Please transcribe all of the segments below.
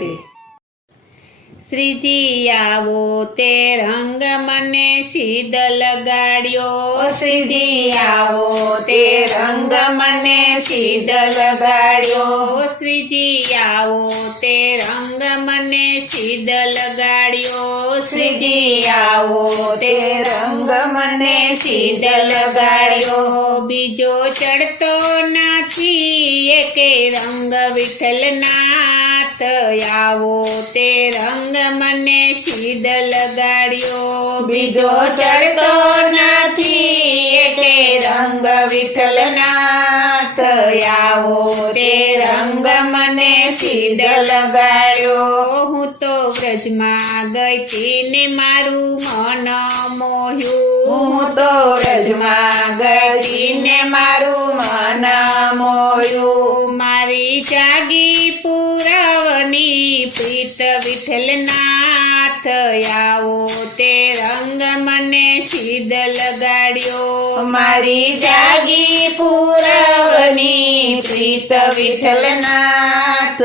રાધે। શ્રીજી આવો તે રંગ મને સીધ લગાડ્યો, શ્રીજી આવો તે રંગ મને સીધ લગાડ્યો, શ્રીજી આવો તે રંગ મને સીધ લગાડ્યો, શ્રીજી આવો તે રંગ મને સીધ લગાડ્યો, બીજો ચડતો નથી એકે રંગ વિઠ્ઠલનાથ, આવો તે રંગ મને સીધ લગાડ્યો, બીજો ચડતો નથી એકે રંગ વિઠ્ઠલનાથ, આવો તે રંગ મને સીધ લગાડ્યો, હું તો વ્રજમાં ગઈ તી ને મારું મન મોહ્યું, હું તો વ્રજમાં ગઈ ને મારું મન મોહ્યું, મારી જાગી પુરવની પ્રીત વિઠ્ઠલનાથ, આવો તે રંગ મને સીધ લગાડ્યો, મારી જાગી પુરવની પ્રીત વિઠ્ઠલનાથ,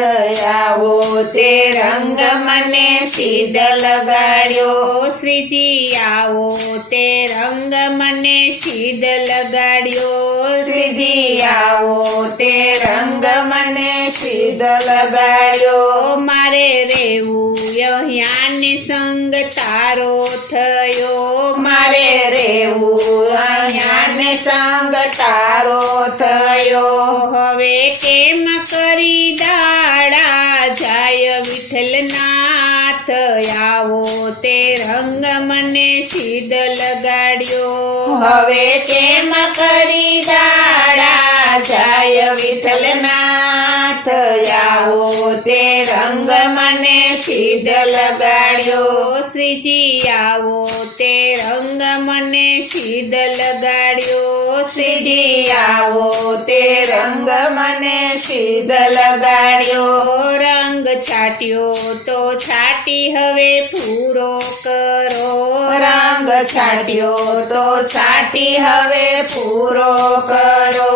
આવો તે રંગ મને સીધ લગાડ્યો, શ્રીજી આવો તે રંગ મને સીધ લગાડ્યો, શ્રીજી આવો તે રંગ મને સીધ લગાડ્યો, મારે રેવું યહ્યાને સંગ તારો થયો, મારે રેવું અહીંયાને સંગ તારો થયો, હવે કેમ કરી દાડા જાય વિઠ્ઠલનાથ, આવો તે રંગ મને સીધ લગાડ્યો, હવે કેમ કરી દાડા જાય વિઠ્ઠલનાથ, આવો તે રંગ મને સીધ લગાડ્યો, શ્રીજી આવો તે રંગ મને સીધ લગાડ્યો, શ્રીજી આવો તે રંગ મને સીધ લગાડ્યો, રંગ છાટ્યો તો છાટી હવે પૂરો કરો, રંગ છાટ્યો તો છાટી હવે પૂરો કરો,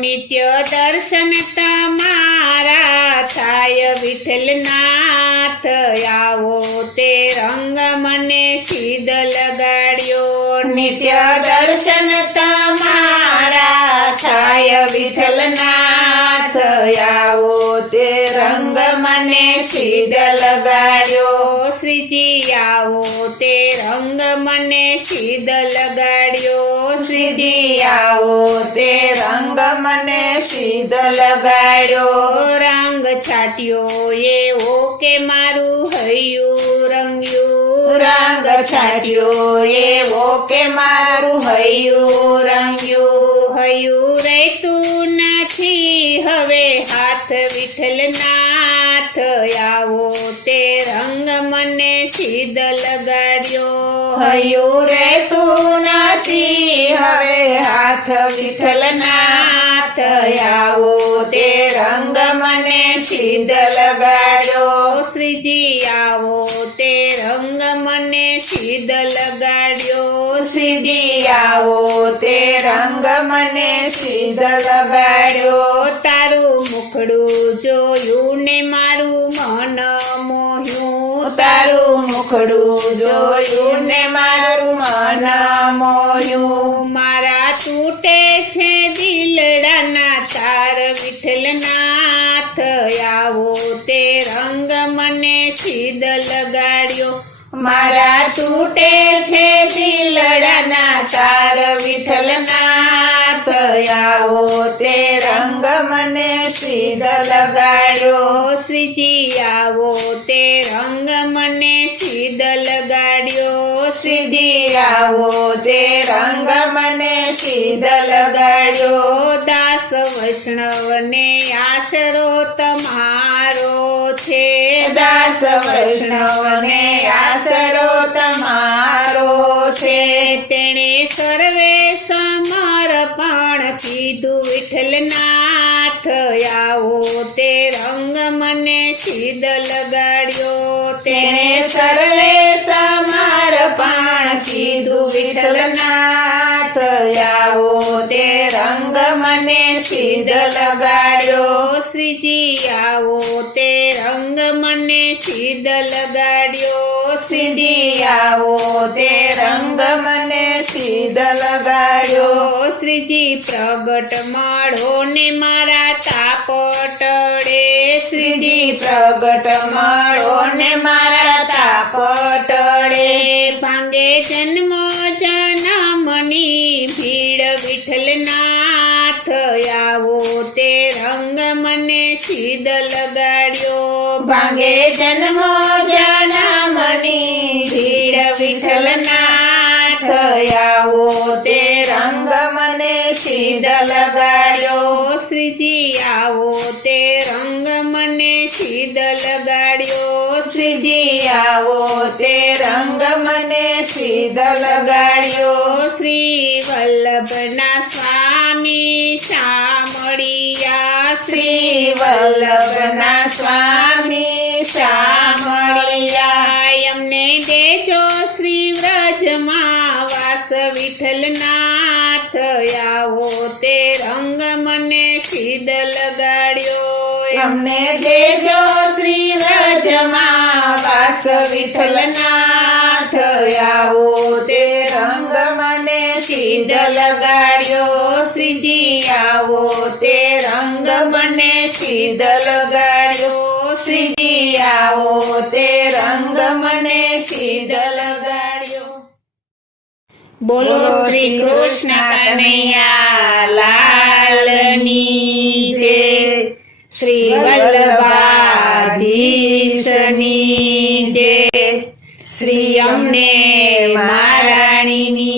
નિત્ય દર્શન તમારા થાય વિઠ્ઠલનાથ, આવો તે રંગ મને સીધ લગાડ્યો, નિત્ય દર્શન તમારા થાય વિઠ્ઠલનાથ, આવો તે રંગ મને સીધ લગાડ્યો, શ્રીજી આવો તે રંગ મને સીધ લગાડ્યો, શ્રીજી આવો તે રંગ મને સીધ લગાડ્યો, રંગ છાટ્યો એવો કે મારું હૈયું રંગ્યું, રંગ છાટ્યો એવો કે મારું હૈયું રંગ્યું, હૈયું રહેતું નથી હવે હાથ વિઠ્ઠલનાથ, આવો તે રંગ મને સીધ લગાડ્યો, હૈયું રહેતું નથી હવે હાથ વિઠ્ઠલનાથ, આવો તે રંગ મને સીધ લગાડ્યો, શ્રીજી આવો તે રંગ મને સીધ લગાડ્યો, શ્રીજી આવો તે રંગ મને સીધ લગાડ્યો, તારું મુખડું જોયું ને મારું મન મોહ્યું, તારું મુખડું જોયું ને મારું મન મોહ્યું, મારા તૂટે છે દિલડાના તાર વિઠ્ઠલનાથ, આવો તે રંગ મને સીધ લગાડ્યો, મારા તૂટે છે દિલડાના તાર વિઠ્ઠલનાથ, આવો તે રંગ મને સીધ લગાડ્યો, શ્રીજી આવો તે રંગ મને સીધ લગાડ્યો, શ્રીજી આવો તે રંગ મને સીધ લગાડ્યો, દાસ વૈષ્ણવને આશરો તમારો છે, દાસ વૈષ્ણવને આશરો તમારો છે, તેણે સર્વે સમર્પણ કીધું વિઠ્ઠલનાથ, આવો તે રંગ મને સીધ લગાડ્યો, તેણે સર્વે સમર્પણ કીધું વિઠ્ઠલનાથ, આવો તે રંગ મને સીધ લગાડ્યો શ્રીજી આવો તે રંગ મને સીધ લગાડ્યો શ્રીજી આવો તે રંગ મને સીધ લગાડ્યો શ્રીજી પ્રગટ મળો ને મારા તાપટડે શ્રીજી પ્રગટ મળો ને મારા તાપટડે ભાંગે જન્મ જન્મની ભીડ વિઠ્ઠલનાથ આવો તે રંગ મને સીધ લગાડ્યો ભાંગે જન્મ જન્મની ભીડ વિઠ્ઠલનાથ આવો તે રંગ મને સીધ લગાડ્યો શ્રીજી આવો તે રંગ મને સીધ લગાડ્યો શ્રીજી આવો તે રંગ મને સીધ લગાડ્યો શ્રી વલ્લભના સ્વામી શામળિયા શ્રી વલ્લભના સ્વામી શામળિયા અમને દેજો શ્રી વ્રજમાં વાસ વિઠ્ઠલનાથ આવો તે રંગ મને સીધ લગાડ્યો અમને દેજો શ્રી વ્રજમાં વાસ વિઠ્ઠલનાથ આવો તે રંગ મને સીધ લગાડ્યો શ્રીજી આવો તે રંગ મને સીધ લગાડ્યો શ્રીજી આવો તે રંગ મને સીધ લગાડ્યો બોલો શ્રી કૃષ્ણ કનૈયા લાલની જય શ્રી વલ્લભાધીશની જય શ્રી અમને મહારાણીની